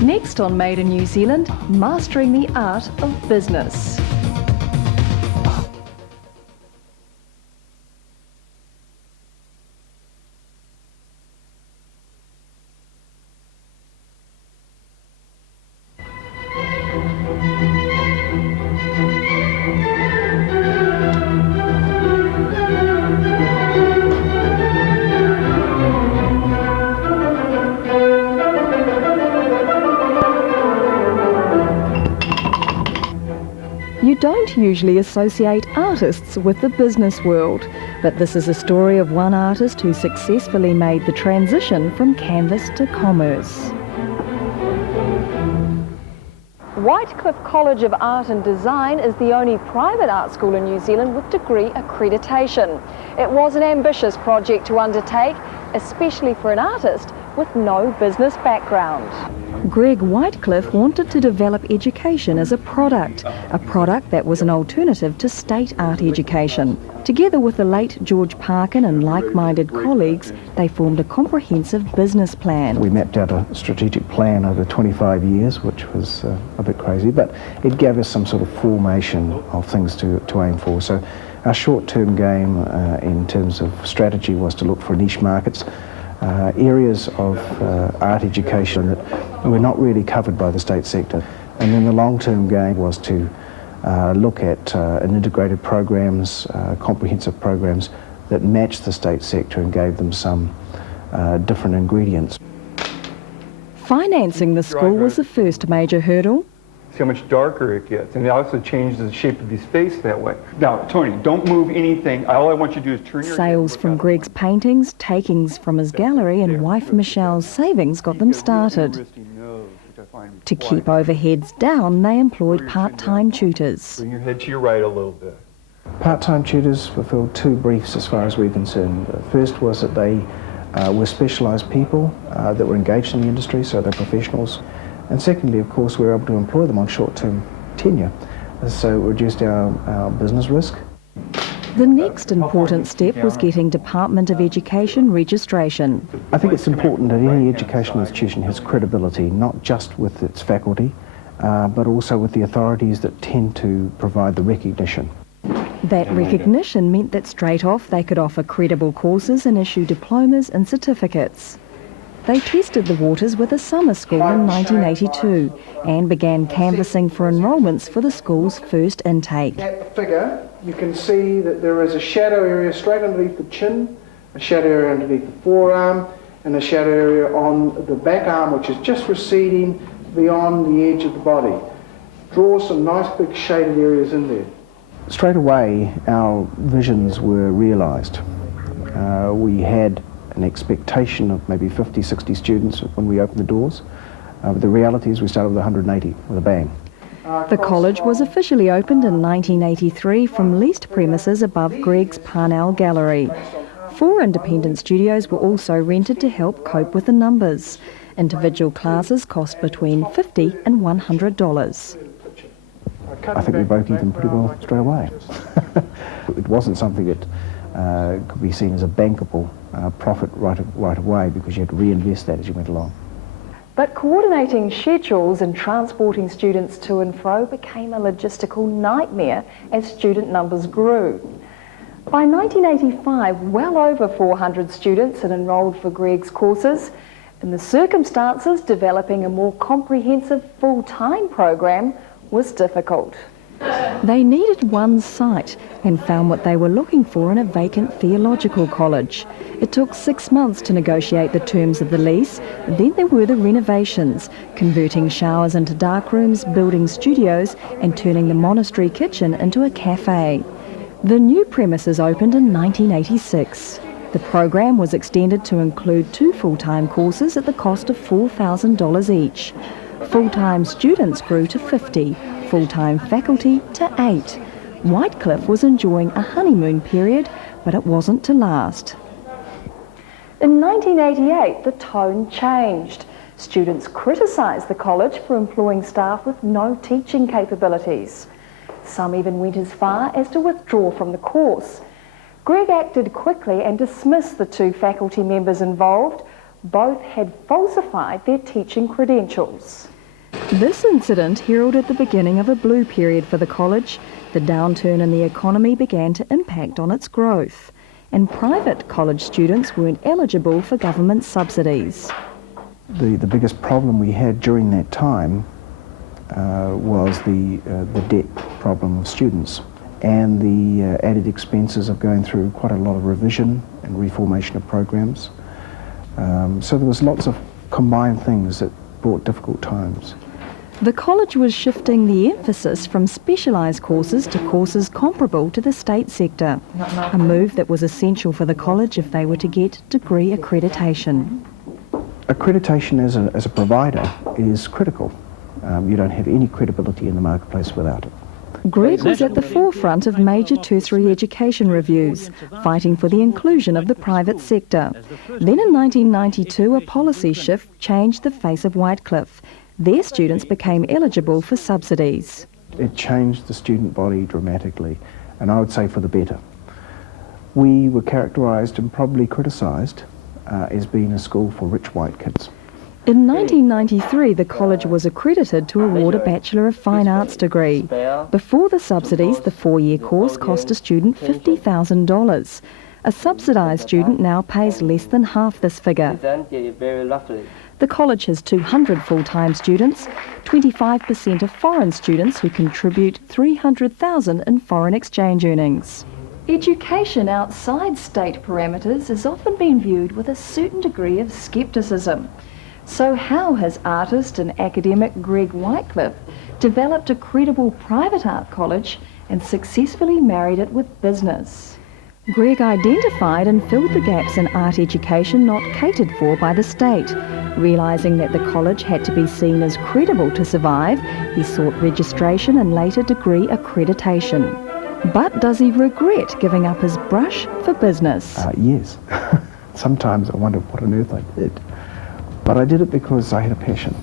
Next on Made in New Zealand, mastering the art of business. You don't usually associate artists with the business world, but this is a story of one artist who successfully made the transition from canvas to commerce. Whitecliffe College of Art and Design is the only private art school in New Zealand with degree accreditation. It was an ambitious project to undertake, especially for an artist with no business background. Greg Whitecliffe wanted to develop education as a product that was an alternative to state art education. Together with the late George Parkin and like-minded colleagues, they formed a comprehensive business plan. We mapped out a strategic plan over 25 years, which was a bit crazy, but it gave us some sort of formation of things to aim for. So our short-term game in terms of strategy was to look for niche markets, areas of art education that were not really covered by the state sector. And then the long-term game was to look at an integrated programs, comprehensive programs that matched the state sector and gave them some different ingredients. Financing the school was the first major hurdle. See how much darker it gets, and it also changes the shape of his face that way. Now, Tony, don't move anything. All I want you to do is turn your Sales from Greg's paintings, takings from his gallery, and wife Michelle's savings got them started. To keep overheads down, they employed part-time tutors. Bring your head to your right a little bit. Part-time tutors fulfilled two briefs as far as we're concerned. First was that they were specialised people that were engaged in the industry, so they're professionals. And secondly, of course, we were able to employ them on short-term tenure, so it reduced our business risk. The next important step was getting Department of Education registration. I think it's important that any educational institution has credibility, not just with its faculty, but also with the authorities that tend to provide the recognition. That recognition meant that straight off they could offer credible courses and issue diplomas and certificates. They tested the waters with a summer school in 1982 and began canvassing for enrolments for the school's first intake. At the figure, you can see that there is a shadow area straight underneath the chin, a shadow area underneath the forearm, and a shadow area on the back arm, which is just receding beyond the edge of the body. Draw some nice big shaded areas in there. Straight away, our visions were realised. We had an expectation of maybe 50, 60 students when we opened the doors. But the reality is we started with 180 with a bang. The college was officially opened in 1983 from leased premises above Greg's Parnell Gallery. 4 independent studios were also rented to help cope with the numbers. Individual classes cost between $50 and $100. I think we broke even pretty well straight away. It wasn't something that could be seen as a bankable profit right away, because you had to reinvest that as you went along. But coordinating schedules and transporting students to and fro became a logistical nightmare as student numbers grew. By 1985, well over 400 students had enrolled for Greg's courses. In the circumstances, developing a more comprehensive full-time program was difficult. They needed one site and found what they were looking for in a vacant theological college. It took 6 months to negotiate the terms of the lease. Then there were the renovations, converting showers into dark rooms, building studios and turning the monastery kitchen into a cafe. The new premises opened in 1986. The program was extended to include 2 full-time courses at the cost of $4,000 each. Full-time students grew to 50, full-time faculty to 8. Whitecliffe was enjoying a honeymoon period, but it wasn't to last. In 1988, the tone changed. Students criticised the college for employing staff with no teaching capabilities. Some even went as far as to withdraw from the course. Greg acted quickly and dismissed the 2 faculty members involved. both had falsified their teaching credentials. This incident heralded the beginning of a blue period for the college. The downturn in the economy began to impact on its growth, and private college students weren't eligible for government subsidies. The biggest problem we had during that time was the debt problem of students and the added expenses of going through quite a lot of revision and reformation of programs. So there was lots of combined things that brought difficult times. The college was shifting the emphasis from specialised courses to courses comparable to the state sector, a move that was essential for the college if they were to get degree accreditation. Accreditation as a provider is critical. You don't have any credibility in the marketplace without it. Greg was at the forefront of major tertiary education reviews, fighting for the inclusion of the private sector. Then in 1992, a policy shift changed the face of Whitecliffe. Their students became eligible for subsidies. It changed the student body dramatically, and I would say for the better. We were characterised and probably criticised as being a school for rich white kids. In 1993, the college was accredited to award a Bachelor of Fine Arts degree. Before the subsidies, the four-year course cost a student $50,000. A subsidised student now pays less than half this figure. The college has 200 full-time students, 25% of foreign students who contribute $300,000 in foreign exchange earnings. Education outside state parameters has often been viewed with a certain degree of scepticism. So how has artist and academic Greg Whitecliffe developed a credible private art college and successfully married it with business? Greg identified and filled the gaps in art education not catered for by the state. Realising that the college had to be seen as credible to survive, he sought registration and later degree accreditation. But does he regret giving up his brush for business? Yes. Sometimes I wonder what on earth I did. But I did it because I had a passion.